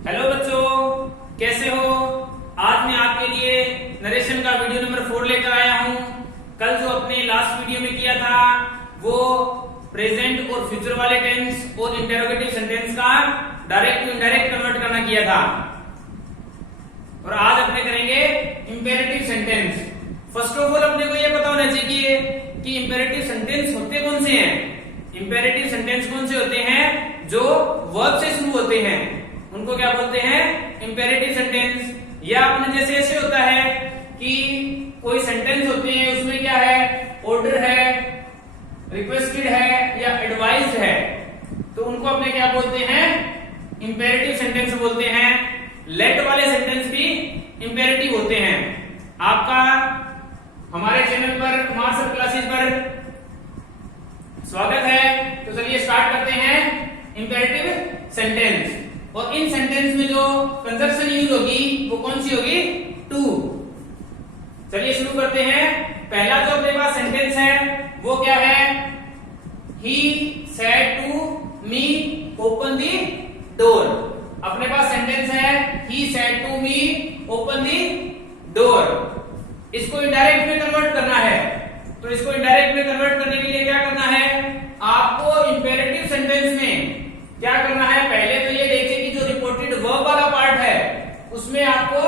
Hello बच्चों, कैसे हो। आज मैं आपके लिए नरेशन का वीडियो नंबर 4 लेकर आया हूं। कल जो अपने लास्ट वीडियो में किया था वो प्रेजेंट और फ्यूचर वाले टेंस और इंटरोगेटिव सेंटेंस का डायरेक्ट टू इनडायरेक्ट कन्वर्ट करना किया था, और आज अपने करेंगे imperative sentence. First of all अपने को यह पता होना चाहिए कि इंपेरेटिव सेंटेंस होते कौन से हैं। इंपेरेटिव सेंटेंस कौन से होते हैं? जो वर्ब से शुरू होते हैं उनको क्या बोलते हैं? Imperative sentence. या अपने जैसे ऐसे होता है कि कोई सेंटेंस होते हैं उसमें क्या है, ऑर्डर है, रिक्वेस्टेड है या एडवाइज्ड है, तो उनको अपने क्या बोलते हैं? इंपेरेटिव सेंटेंस बोलते हैं। लेट वाले सेंटेंस भी इंपेरेटिव होते हैं। आपका हमारे चैनल पर मार्शल क्लासेस पर स्वागत है। तो चलिए स्टार्ट करते हैं इंपेरेटिव सेंटेंस। और इन सेंटेंस में जो कंजक्शन यूज होगी वो कौन सी होगी? टू। चलिए शुरू करते हैं। पहला जो अपने पास सेंटेंस है वो क्या है? He said to me open the door. अपने पास सेंटेंस है he said to me open the door. इसको इनडायरेक्ट में कन्वर्ट करना है, तो इसको इनडायरेक्ट में कन्वर्ट करने के लिए क्या करना है? आपको इंपेरेटिव सेंटेंस में क्या करना है? पहले तो ये देखिए कि जो रिपोर्टेड वर्ब वाला पार्ट है उसमें आपको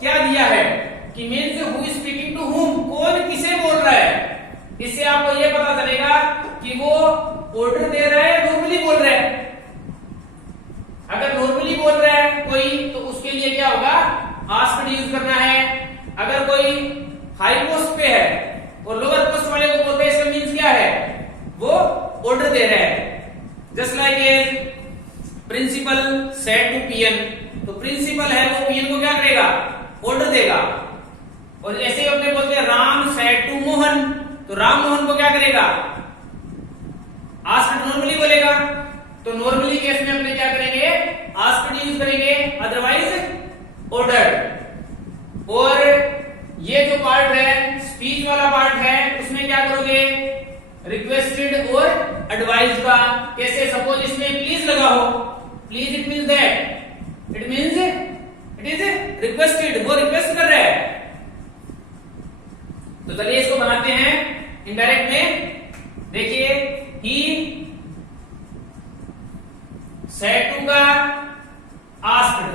क्या दिया है कि means who is speaking to whom, कौन किसे बोल रहा है। इससे आपको ये पता चलेगा कि वो ऑर्डर दे रहा है, नॉर्मली बोल रहा है। अगर नॉर्मली बोल रहा है कोई तो उसके लिए क्या होगा? आस्क्ड यूज करना है। अगर कोई हाई पोस्ट पे है और लोअर पोस्ट वाले को बोलते हैं, इसका मीन्स क्या है? वो ऑर्डर दे रहा है। Just like a principal said to peon, तो प्रिंसिपल है वो पीएन को क्या करेगा? ऑर्डर देगा। और ऐसे ही अपने बोलते हैं राम सेड टू मोहन, तो राम मोहन को क्या करेगा? आस्क्ड नॉर्मली बोलेगा। तो नॉर्मली केस में अपने क्या करेंगे? आस्क्ड यूज करेंगे, अदरवाइज ऑर्डर। और ये जो पार्ट है स्पीच वाला पार्ट है उसमें क्या करोगे? रिक्वेस्टेड और एडवाइज का। कैसे? सपोज इसमें प्लीज लगा हो, please it means that, it means it is requested, वो रिक्वेस्ट कर रहा है। तो चलिए इसको बनाते हैं इनडायरेक्ट में। देखिए ही सेड टू का आस्क्ड,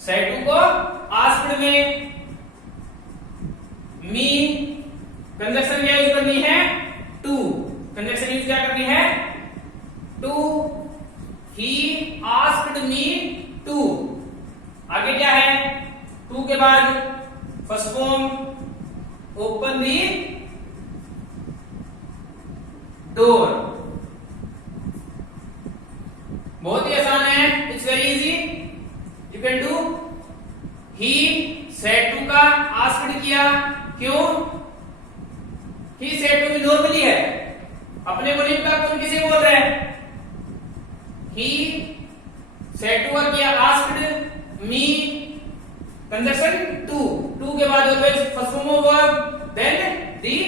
सेड टू को आस्क्ड में मी कंजक्शन क्या यूज करनी है? टू। कंजक्शन यूज क्या करनी है? To. He asked me to. आगे क्या है? टू के बाद first form open the door. बहुत ही आसान है, it's very easy, you can do. He said to का आस्क्ड किया, क्यों? ही सेड टू भी नॉर्मली है, अपने को नहीं पता कौन किसे बोल रहा है। ही सेड टू का किया asked me conjunction to. To के बाद always first form of verb, then the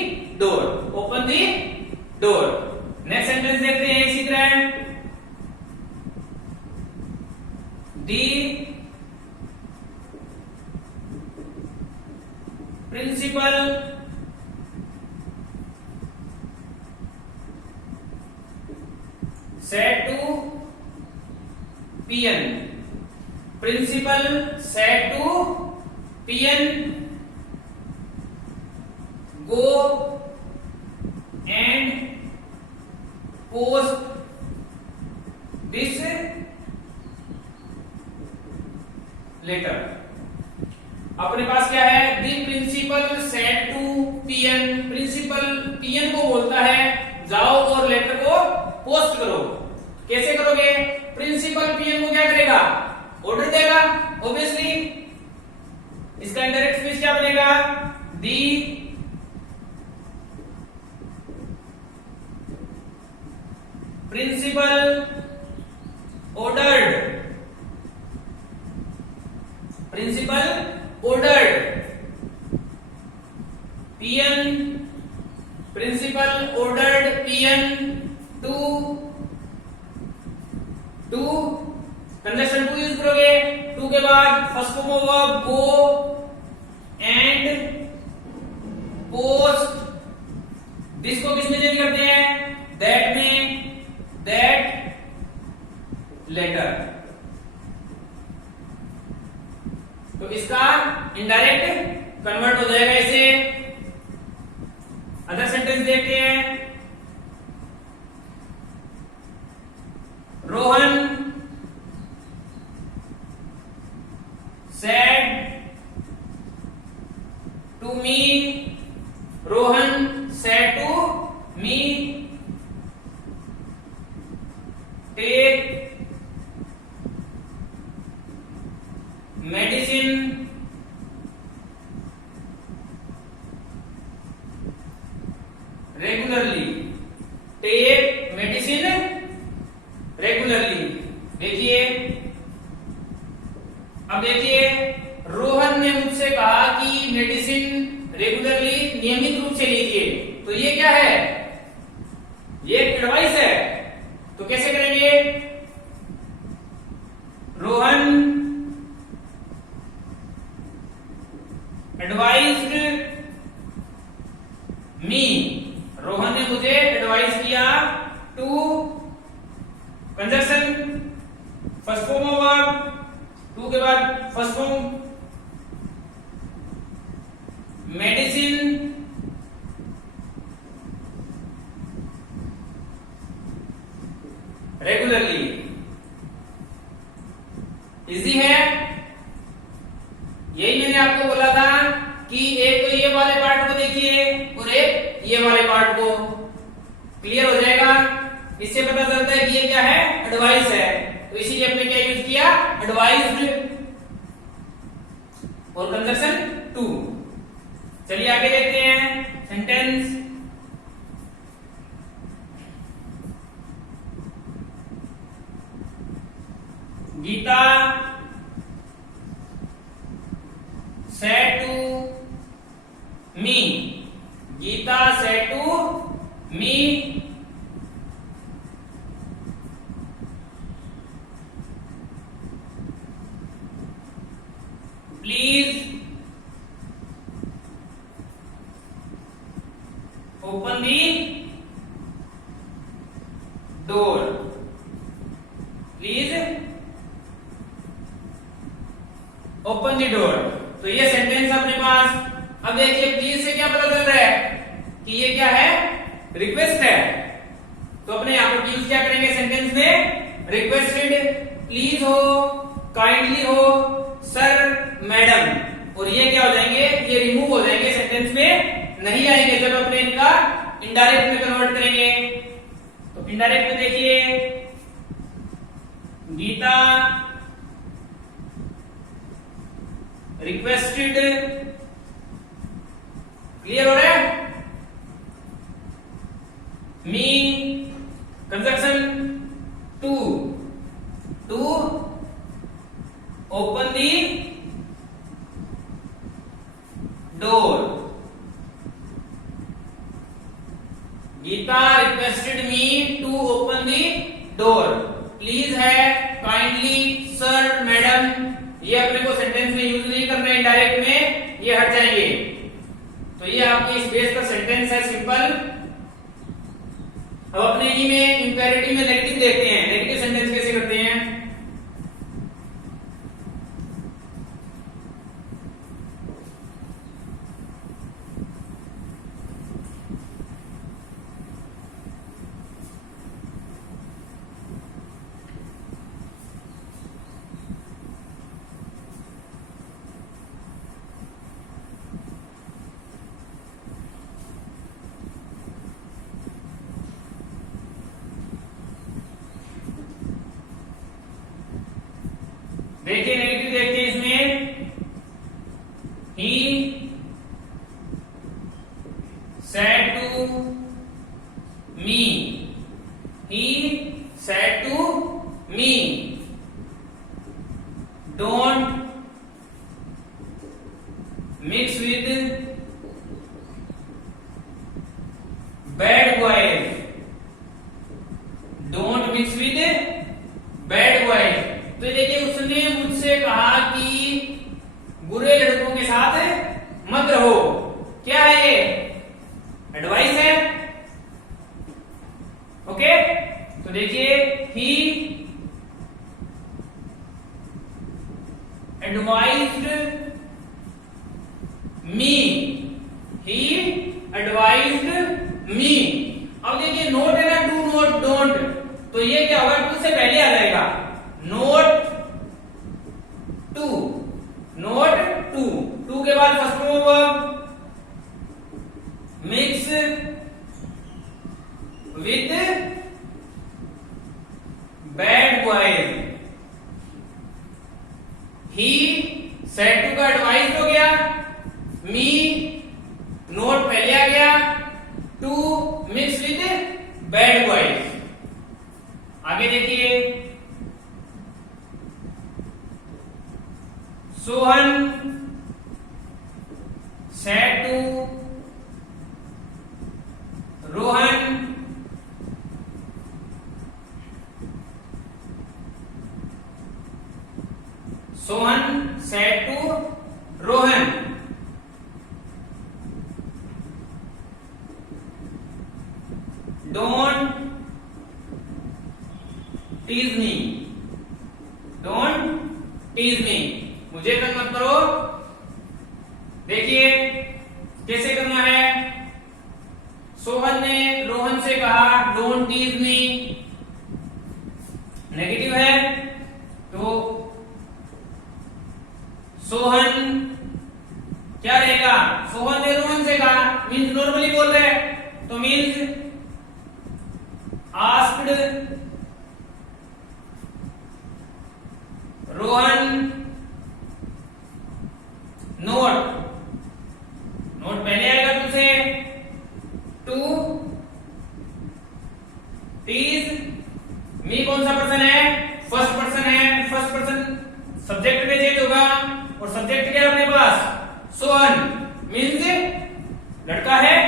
door, open the door. Next sentence देखते हैं इसी तरह। The principal said to PN. Principal said to PN go and post this letter। अपने पास क्या है? The principal said to PN. Principal PN को बोलता है जाओ और लेटर को पोस्ट करो। कैसे करोगे? प्रिंसिपल पीएन को क्या करेगा? ऑर्डर देगा ऑब्वियसली। इसका इंडायरेक्ट स्पीच क्या बनेगा? The principal ordered, principal ordered PN, principal ordered PN to to, conjunction to use करोगे। टू के बाद first form of verb go and post, this को किसमें चेंज करते हैं? दैट में, दैट लेटर। तो इसका इनडायरेक्ट कन्वर्ट हो जाएगा इसे। अदर सेंटेंस देखते हैं। Rohan said to me, Rohan said to me, take medicine regularly, take medicine regularly। देखिए, अब देखिए, रोहन ने मुझसे कहा कि मेडिसिन रेगुलरली, नियमित रूप से लीजिए। तो ये क्या है? ये एडवाइस है। तो कैसे करेंगे? रोहन एडवाइज्ड मी, रोहन ने मुझे एडवाइस किया। To, conjunction first form of verb, to के बाद first form medicine regularly. Easy है। यही मैंने आपको बोला था कि एक तो ये वाले पार्ट को देखिए और एक ये वाले पार्ट को, क्लियर हो जाएगा। इससे पता चलता है कि ये क्या है? एडवाइस है। तो इसीलिए हमने क्या यूज किया? एडवाइज्ड और कंजक्शन टू। चलिए आगे देखते हैं sentence. Gita said to me, Gita said to me, please open the door, please open the door. तो ये सेंटेंस अपने पास। अब देखिए, प्लीज से क्या पता चल रहा है कि ये क्या है? रिक्वेस्ट है। तो अपने यहां पर प्लीज क्या करेंगे सेंटेंस में? रिक्वेस्टेड, प्लीज हो, काइंडली हो, सर, मैडम। और ये क्या हो जाएंगे? ये रिमूव हो जाएंगे, सेंटेंस में नहीं आएंगे जब अपने इनका इनडायरेक्ट में कन्वर्ट करेंगे। तो इनडायरेक्ट में देखिए, गीता रिक्वेस्टेड, क्लियर हो रहा है? Me, conjunction to, to open the door. Geeta requested me to open the door. Please है, काइंडली, सर, मैडम, ये अपने को सेंटेंस में यूज नहीं करना है, डायरेक्ट में ये हट जाएंगे। तो ये आपकी इस बेस का सेंटेंस है, सिंपल। अब अपने ही में इंपेरेटिव में नेगेटिव देखते हैं। नेगेटिव सेंटेंस कैसे करते हैं? देखिए, नेगेटिव देखते हैं इसमें। ही said to me, he said to me, don't mix with bad boys, don't mix with bad okay, तो देखिए ही एडवाइज्ड मी, ही एडवाइज्ड मी। अब देखिए नोट है ना, डू नोट डोंट, तो ये क्या होगा, टू से पहले आ जाएगा, not to, not to, to के बाद first form verb mix with bad boys. He said to का एडवाइस हो गया, मी नोट पहले आ गया, to mix with bad boys. आगे देखिए, Sohan said to Rohan Sohan said to Rohan, don't tease me, don't tease me, मुझे तंग मत करो। देखिए कैसे करना है, सोहन ने रोहन से कहा डोंट टीज मी, नेगेटिव है, तो सोहन क्या रहेगा, सोहन ने रोहन से कहा मीन्स नॉर्मली बोल रहे हैं, तो means asked Rohan note, note पहले आएगा तुमसे, टू टीज मी कौन सा पर्सन है, फर्स्ट पर्सन है, फर्स्ट पर्सन सब्जेक्ट में चेंज होगा, और सब्जेक्ट क्या है अपने पास, सोहन मीन्स लड़का है,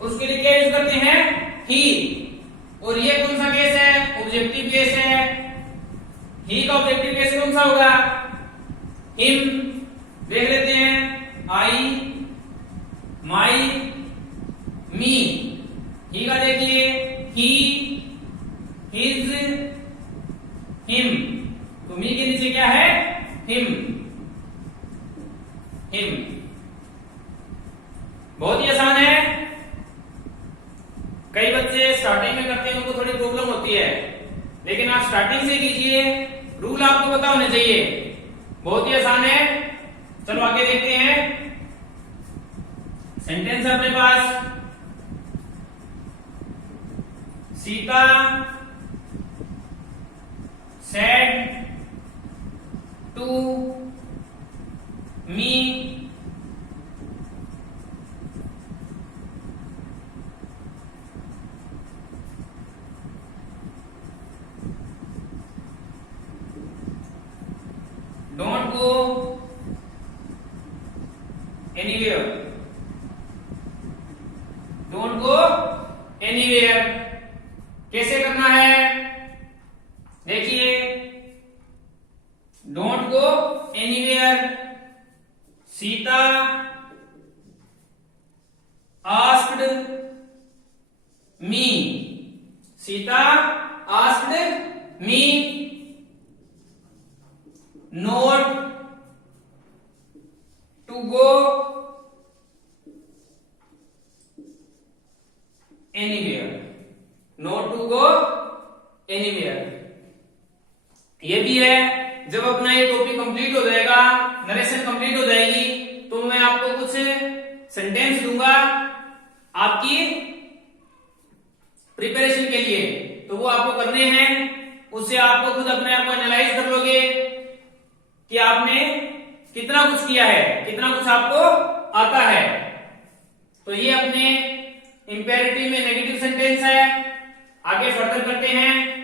उसके लिए क्या यूज करते हैं, ही, और ये कौन सा केस है, ऑब्जेक्टिव केस है, ही का ऑब्जेक्टिव केस कौन सा होगा, हिम। देख लेते हैं, आई माई मी, ही का देखिए, ही हिज हिम, तो मी के नीचे क्या है, हिम, हिम। बहुत ही आसान है, कई बच्चे स्टार्टिंग में करते हैं, उनको थोड़ी प्रॉब्लम होती है, लेकिन आप स्टार्टिंग से कीजिए, रूल आपको पता होने चाहिए, बहुत ही आसान है। चलो आगे देखते हैं, सेंटेंस है अपने पास, Sita said to me don't go anywhere, don't go anywhere. कैसे करना है, देखिए, don't go anywhere, Sita asked me, Sita asked me not to go anywhere, not to go anywhere. ये भी है, जब अपना ये टॉपिक कंप्लीट हो जाएगा, नरेशन कंप्लीट हो जाएगी, तो मैं आपको कुछ सेंटेंस दूंगा आपकी प्रिपरेशन के लिए, तो वो आपको करने हैं, उससे आपको खुद अपने आप को एनालाइज कर लोगे कि आपने कितना कुछ किया है, कितना कुछ आपको आता है। तो ये अपने इंपेरेटिव में नेगेटिव सेंटेंस है, आगे फर्दर करते हैं।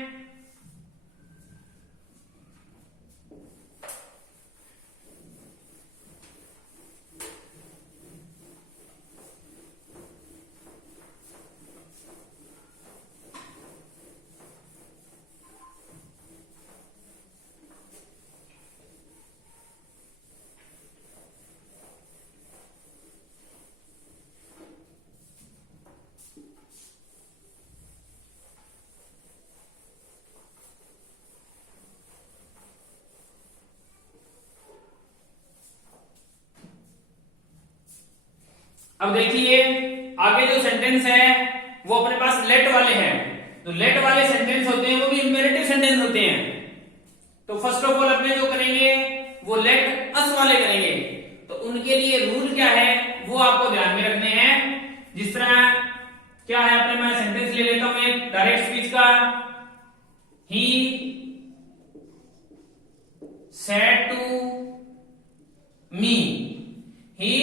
अब देखिए आगे जो सेंटेंस है वो अपने पास लेट वाले हैं। तो लेट वाले सेंटेंस होते हैं वो भी इंपेरेटिव सेंटेंस होते हैं। तो फर्स्ट ऑफ ऑल अपने जो करेंगे वो लेट अस वाले करेंगे। तो उनके लिए रूल क्या है वो आपको ध्यान में रखने हैं। जिस तरह क्या है अपने मैं सेंटेंस ले लेता हूं एक डायरेक्ट स्पीच का। He said to me, he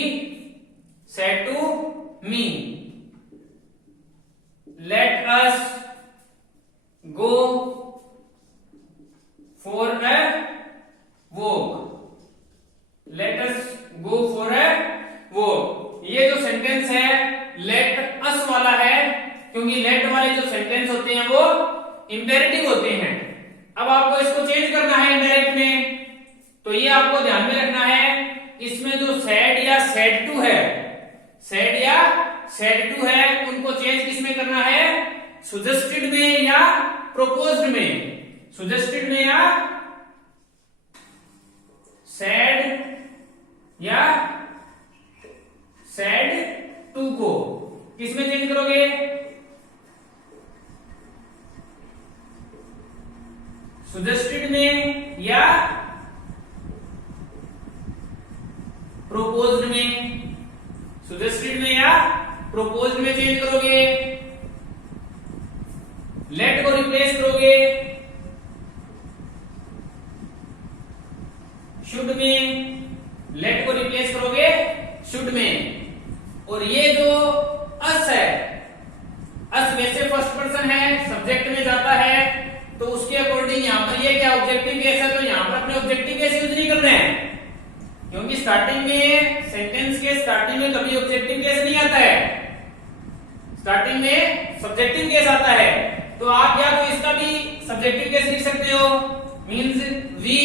said to me, let us go for a walk, let us go for a walk. ये जो सेंटेंस है लेट अस वाला है क्योंकि लेट वाले जो सेंटेंस होते हैं वो इंपेरेटिव होते हैं। अब आपको इसको चेंज करना है इनडायरेक्ट में। तो ये आपको ध्यान में रखना है इसमें जो सेड या सेड टू है, सेड या सेड टू है उनको चेंज किस में करना है, सुजेस्टेड में या प्रोपोज्ड में। सुजेस्टेड में या सेड या सेड टू को किस में चेंज करोगे, सुजेस्टेड में या प्रोपोज्ड में। सुजेस्टेड में या प्रोपोज्ड में चेंज करोगे। लेट को रिप्लेस करोगे शुड में, लेट को रिप्लेस करोगे शुड में। और ये जो अस है, अस वैसे फर्स्ट पर्सन है, सब्जेक्ट में जाता है तो उसके अकॉर्डिंग यहां पर ये क्या ऑब्जेक्टिव केस है तो यहां पर अपने ऑब्जेक्टिव केस यूज नहीं करना है क्योंकि स्टार्टिंग में सेंटेंस के स्टार्टिंग में कभी ऑब्जेक्टिव केस नहीं आता है, स्टार्टिंग में सब्जेक्टिव केस आता है। तो आप या तो इसका भी सब्जेक्टिव केस लिख सकते हो मींस वी,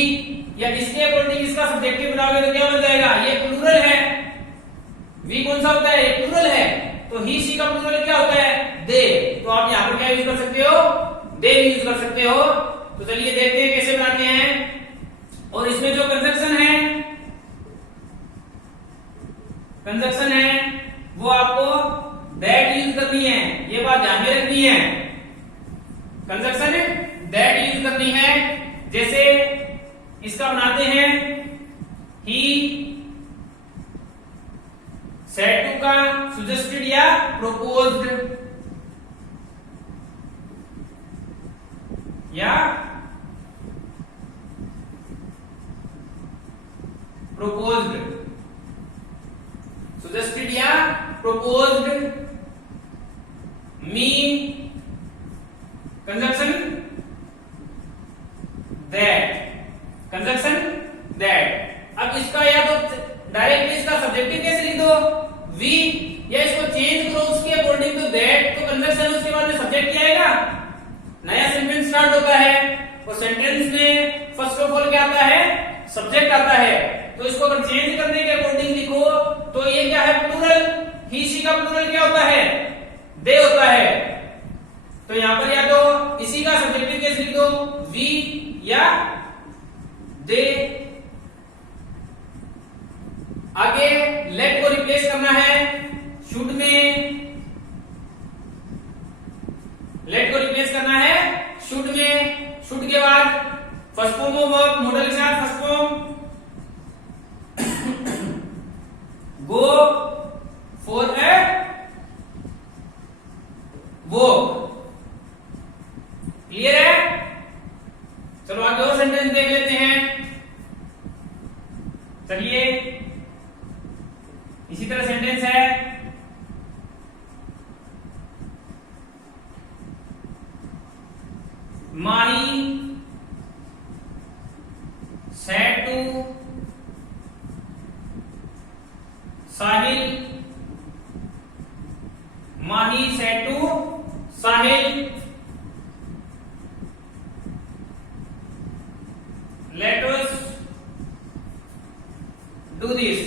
या इसके अकॉर्डिंग इसका सब्जेक्टिव बनाओगे तो क्या बन जाएगा, ये प्लूरल है। वी कौन सा होता है, ये प्लूरल है। तो ही सी का प्लूरल क्या होता है, दे। तो आप यहां पर क्या यूज कर सकते हो, दे यूज कर सकते हो। तो चलिए देखते हैं कैसे बनाते हैं। और इसमें जो कंजक्शन है, कंजक्शन है वो आपको दैट यूज करनी है, ये बात ध्यान में रखनी है। कंजक्शन दैट यूज करनी है। जैसे इसका बनाते हैं ही सेड टू का सुजेस्टेड या प्रोपोज्ड या प्रोपोज्ड, सुजेस्टेड या proposed. Me conjunction that, conjunction that. अब इसका या तो डायरेक्टली इसका सब्जेक्टिव कैसे लिख दो वी, या इसको चेंज करो उसके अकॉर्डिंग टू दैट। तो कंजक्शन उसके बाद में सब्जेक्ट क्या आएगा, नया सेंटेंस स्टार्ट होता है और सेंटेंस में फर्स्ट ऑफ ऑल क्या आता है, सब्जेक्ट आता है। तो इसको अगर चेंज करने के अकॉर्डिंग लिखो तो ये क्या है, प्लूरल। ही सी का प्लूरल क्या होता है, दे होता है। तो यहां पर या तो इसी का सब्जेक्टिव केस लिख दो वी या दे। आगे लेट को रिप्लेस करना है शुड में, लेट को रिप्लेस करना है शुड में। शुड के बाद first form of verb model के साथ first form go for a walk. Clear है। चलो आगे और सेंटेंस देख लेते हैं। चलिए इसी तरह सेंटेंस है Mahi said to Sahil, Mahi said to Sahil let us do this।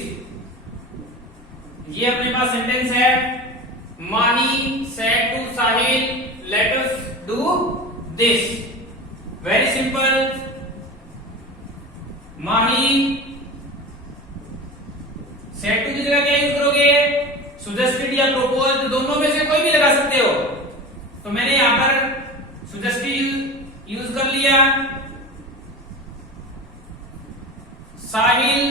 ये अपने पास सेंटेंस है Mahi said to Sahil let us do this। Very simple. Mahi said to की जगह क्या यूज करोगे, सुजेस्ट लिया, Sahil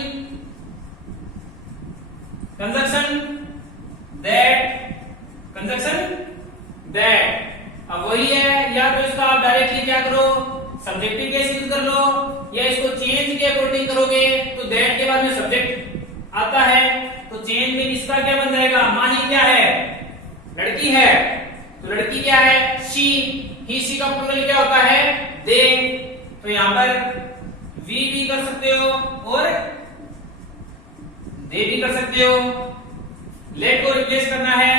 conjunction that, conjunction that. अब वही है, या तो इसका आप डायरेक्टली क्या करो, सब्जेक्टिव केस यूज कर लो, या इसको चेंज के अकॉर्डिंग करोगे तो दैट के बाद में सब्जेक्ट आता है, तो चेंज में इसका क्या बन जाएगा, माही क्या है, लड़की है, तो लड़की क्या है, शी, ही सी का प्लूरल क्या होता है, दे, तो यहां पर वी भी कर सकते हो और दे भी कर सकते हो। लेट को रिप्लेस करना है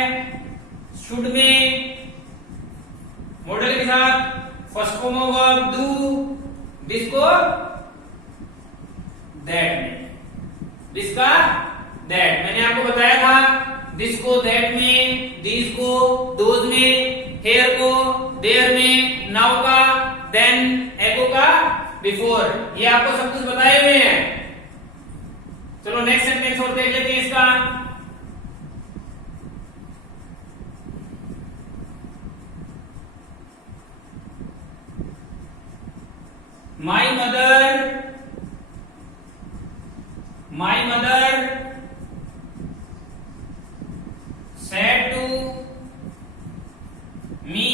शुड में, मॉडल के साथ first form of verb do, this को दैट में, दिस का दैट, मैंने आपको बताया था दिस को दैट में, दिस को दोज में, हेयर को देयर में, नाउ का देन, एको का बिफोर, ये आपको सब कुछ बताए हुए हैं। चलो नेक्स्ट सेंटेंस और देख लेते हैं इसका। My mother said to me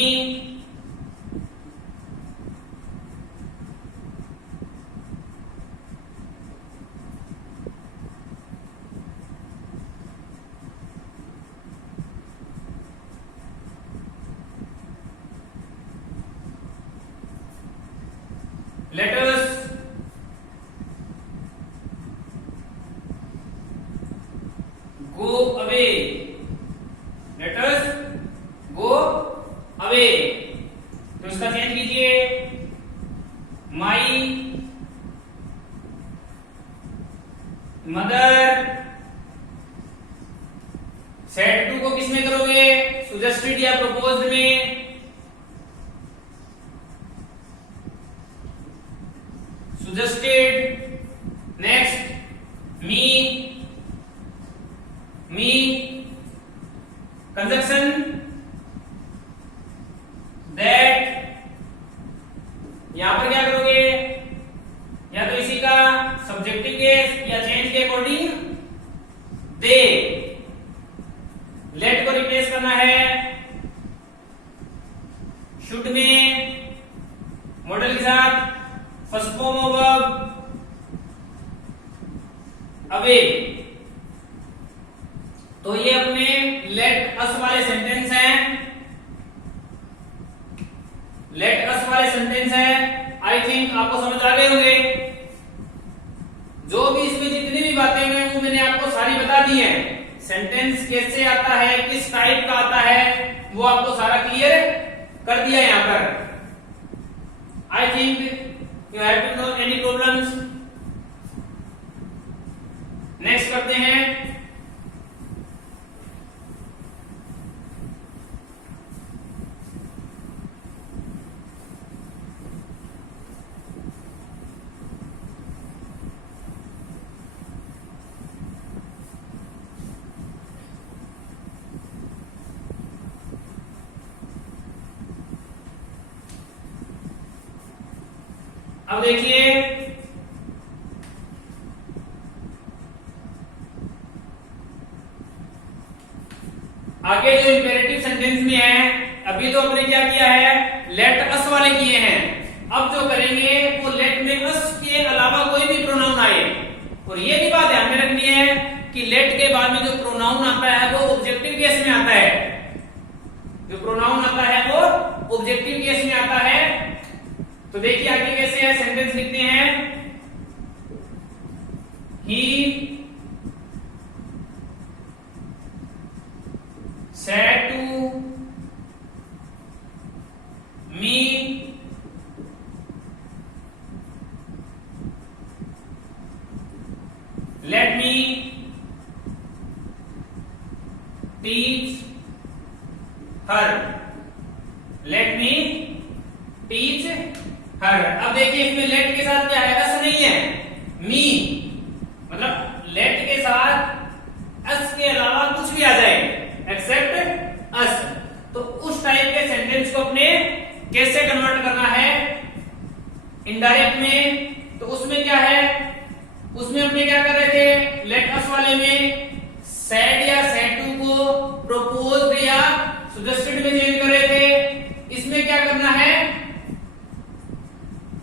let us go away, let us go away, तो इसका चेंज कीजिए, माई मदर सेड टू को किस में करोगे, सुजेस्टेड या प्रपोज्ड में, suggested, next me conjunction that, यहां पर क्या करोगे, या तो इसी का सब्जेक्टिव केस या चेंज के अकॉर्डिंग दे, लेट को रिप्लेस करना है शुड में, मॉडल के साथ first form of verb away. तो ये अपने लेट अस वाले सेंटेंस हैं, लेट अस वाले सेंटेंस हैं। आई थिंक आपको समझ आ गए होंगे, जो भी इसमें जितनी भी बातें हैं वो मैंने आपको सारी बता दी हैं। सेंटेंस कैसे आता है, किस टाइप का आता है, वो आपको सारा क्लियर कर दिया यहां पर। I think you have to know any problems, next करते हैं अब देखिए आगे जो इंपेरेटिव सेंटेंस में है, अभी तो हमने क्या किया है, लेट अस वाले किए हैं। अब जो करेंगे वो लेट में अस के अलावा कोई भी प्रोनाउन आए, और ये भी बात ध्यान में रखनी है कि लेट के बाद में जो प्रोनाउन आता है वो ऑब्जेक्टिव केस में आता है, जो प्रोनाउन आता है वो ऑब्जेक्टिव केस में आता है। तो देखिए आगे कैसे है, सेंटेंस लिखते हैं, ही said to me let me teach her, let me teach her। अब देखिए इसमें लेट के साथ क्या है, अस नहीं है, मी, मतलब लेट के साथ अस के अलावा कुछ भी आ जाए एक्सेप्ट अस। तो उस टाइप के सेंटेंस को अपने कैसे कन्वर्ट करना है इनडायरेक्ट में, तो उसमें क्या है, उसमें अपने क्या कर रहे थे, लेट अस वाले में सेड या सेड टू को प्रोपोज्ड या सजेस्टेड में चेंज कर रहे थे। इसमें क्या करना है,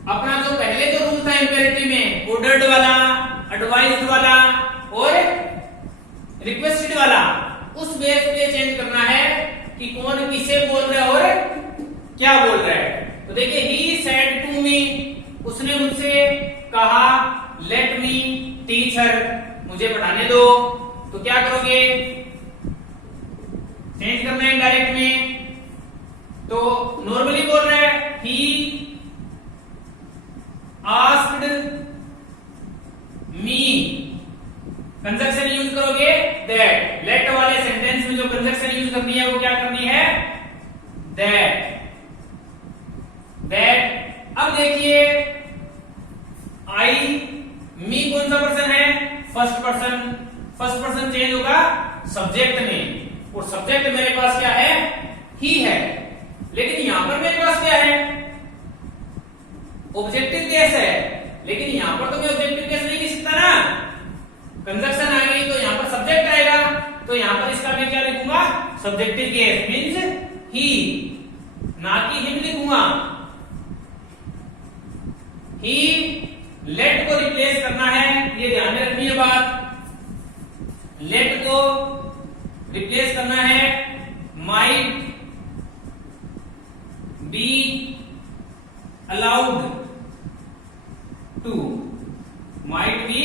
अपना जो पहले जो रूल था इंपेरेटिव में, ऑर्डर्ड वाला, एडवाइज्ड वाला और रिक्वेस्टेड वाला, उस बेस पे चेंज करना है कि कौन किसे बोल रहा है और क्या बोल रहा है। तो देखिए, ही सेड टू मी, उसने मुझसे कहा लेट मी टीच हर, मुझे पढ़ाने दो। तो क्या करोगे, चेंज करना है डायरेक्ट में। तो नॉर्मली बोल रहा है ही आस्क्ड मी, कंजक्शन यूज करोगे दैट। लेट वाले सेंटेंस में जो कंजक्शन यूज करनी है वो क्या करनी है, दैट। दैट। अब देखिए, आई, मी कौन सा पर्सन है, first person. First person change होगा सब्जेक्ट में, और सब्जेक्ट मेरे पास क्या है, ही है। लेकिन यहां पर मेरे पास क्या है, ऑब्जेक्टिव केस है। लेकिन यहां पर तो मैं ऑब्जेक्टिव केस नहीं लिख सकता ना, कंजक्शन आ गई तो यहां पर सब्जेक्ट आएगा। तो यहां पर इसका मैं क्या लिखूंगा, सब्जेक्टिव केस मींस ही, ना कि हिम लिखूंगा। ही, लेट को रिप्लेस करना है, ये ध्यान में रखनी है बात। लेट को रिप्लेस करना है might be allowed to, might be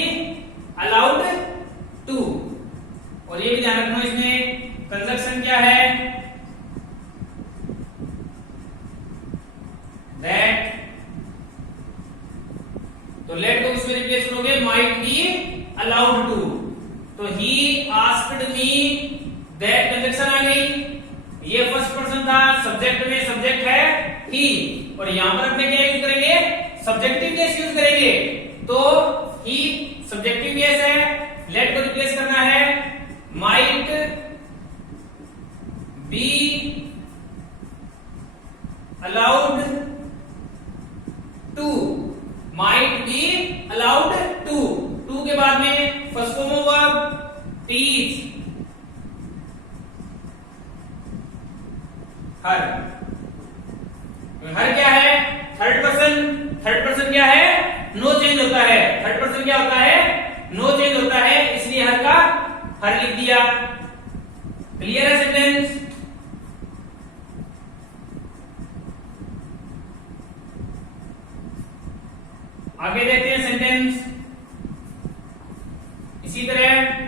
allowed to. और ये भी ध्यान रखना, इसमें कंजक्शन क्या है, दैट। तो लेट को इसमें रिप्लेस करोगे माइट बी अलाउड टू। तो he asked me, that conjunction आ गई। ये फर्स्ट पर्सन था, सब्जेक्ट में सब्जेक्ट है ही, और यहां पर अपने क्या यूज करेंगे, सब्जेक्टिव केस यूज करेंगे। तो ही सब्जेक्टिव केस है, लेट को रिप्लेस करना है might be allowed to, might be allowed to. To के बाद में first form verb teach her. Her क्या है, थर्ड पर्सन। थर्ड पर्सन क्या है, नो चेंज होता है। थर्ड पर्सन क्या होता है, नो चेंज होता है, इसलिए हर का हर लिख दिया। क्लियर है सेंटेंस। आगे देखते हैं सेंटेंस। इसी तरह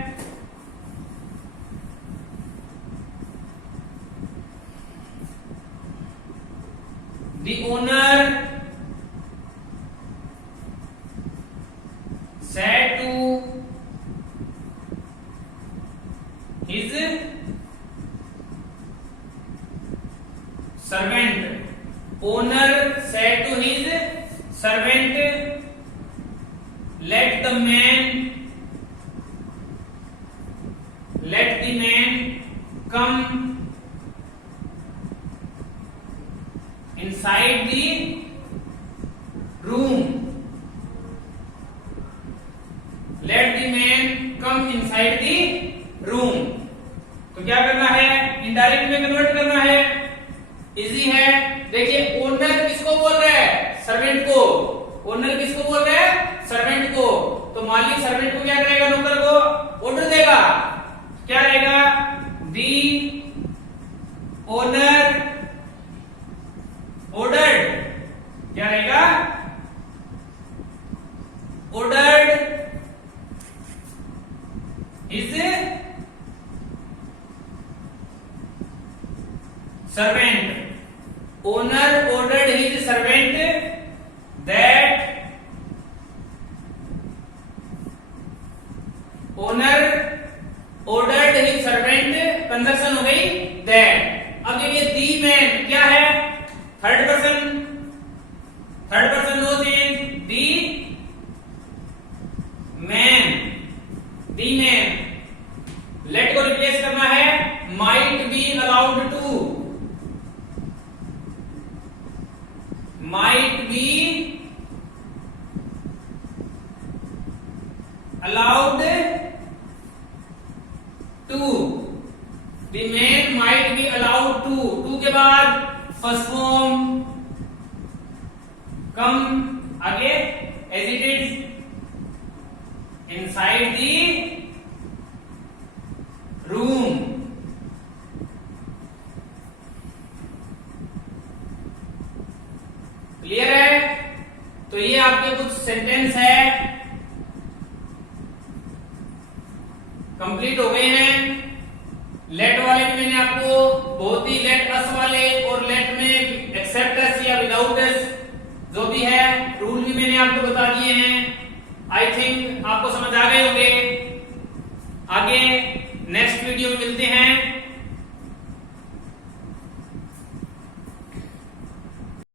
the owner said to his servant. Owner said to his servant, let the man come inside the room. Let the man come inside the room. तो क्या करना है, इनडायरेक्ट में कन्वर्ट करना है, इजी है। देखिए, ओनर किसको बोल रहा है, सर्वेंट को। ओनर किसको बोल रहा है, सर्वेंट को। तो मालिक सर्वेंट को क्या करेगा, नौकर को ऑर्डर देगा। क्या रहेगा, दी ओनर ऑर्डर्ड। क्या रहेगा, ordered his servant. Owner ordered his servant that owner ordered his servant, कंजक्शन हो गई that। अब देखिए दी मैन क्या है, third person. Third person no change, the man, the man. Let को रिप्लेस करना है might be allowed to, might be allowed to, the man might be allowed to के बाद फर्स्ट फॉर्म come आगे as it is inside the room. Clear है? तो ये आपके कुछ सेंटेंस है, कंप्लीट हो गए हैं। लेट वाले में मैंने आपको बहुत ही लेट अस वाले और लेट में एक्सेप्ट अस या विदाउट अस जो भी है रूल भी मैंने आपको बता दिए हैं। आई थिंक आपको समझ आ गए होंगे। आगे नेक्स्ट वीडियो में मिलते हैं।